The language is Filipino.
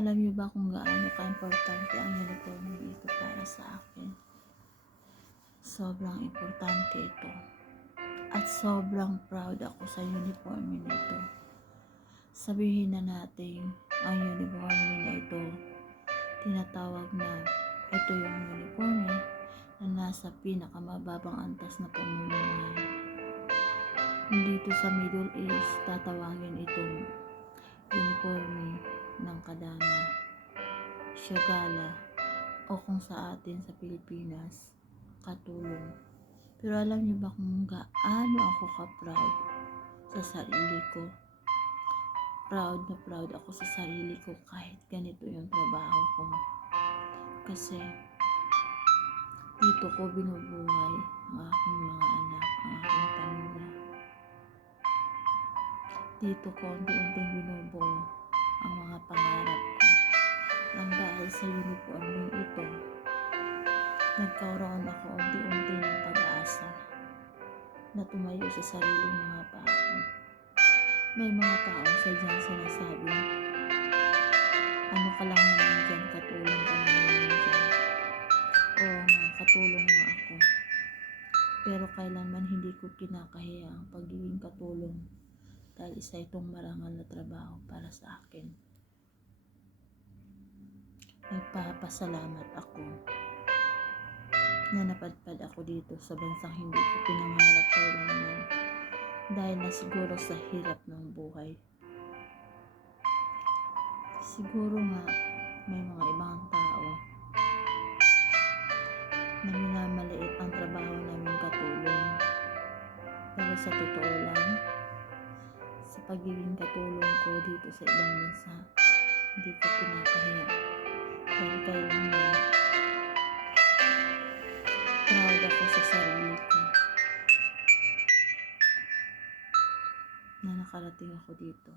Alam niyo ba kung gaano ka-importante ang uniforme ito para sa akin? Sobrang importante ito. At sobrang proud ako sa uniforme nito. Sabihin na natin, ang uniforme na ito, tinatawag na ito yung uniforme na nasa pinakamababang antas na pamumuhay. Dito sa Middle East, tatawagin itong uniforme ng kadama, syagala, o kung sa atin sa Pilipinas, katulong. Pero alam niyo ba kung gaano ako ka-proud sa sarili ko? Proud na proud ako sa sarili ko kahit ganito yung trabaho ko. Kasi dito ko binubuhay ang aking mga anak, ang aking pamilya. Dito ko unti-unting binubuo ang mga pangarap ko. Nang dahil sa uniforme ito, nagkaroon ako unti-unti ng pag-asa na tumayo sa sariling mga paa. May mga taong sadyang sinasabi, ano ka lang naman dyan, katulong ka lang naman dyan. Oo nga, katulong nga ako. Pero kailanman hindi ko kinakahiya ang pagiging katulong dahil isa itong marangal na trabaho para sa akin. Nagpapasalamat ako na napadpad ako dito sa bansang hindi ko pinangarap kailanman dahil na siguro sa hirap ng buhay. Siguro nga may mga ibang tao na minamaliit ang trabaho namin katulong. Pero sa totoo lang, sa pagiging katulong ko dito sa ibang bansa, hindi ko pinakahiya. Dahil kailanman proud ako sa sarili ko na nakarating ako dito.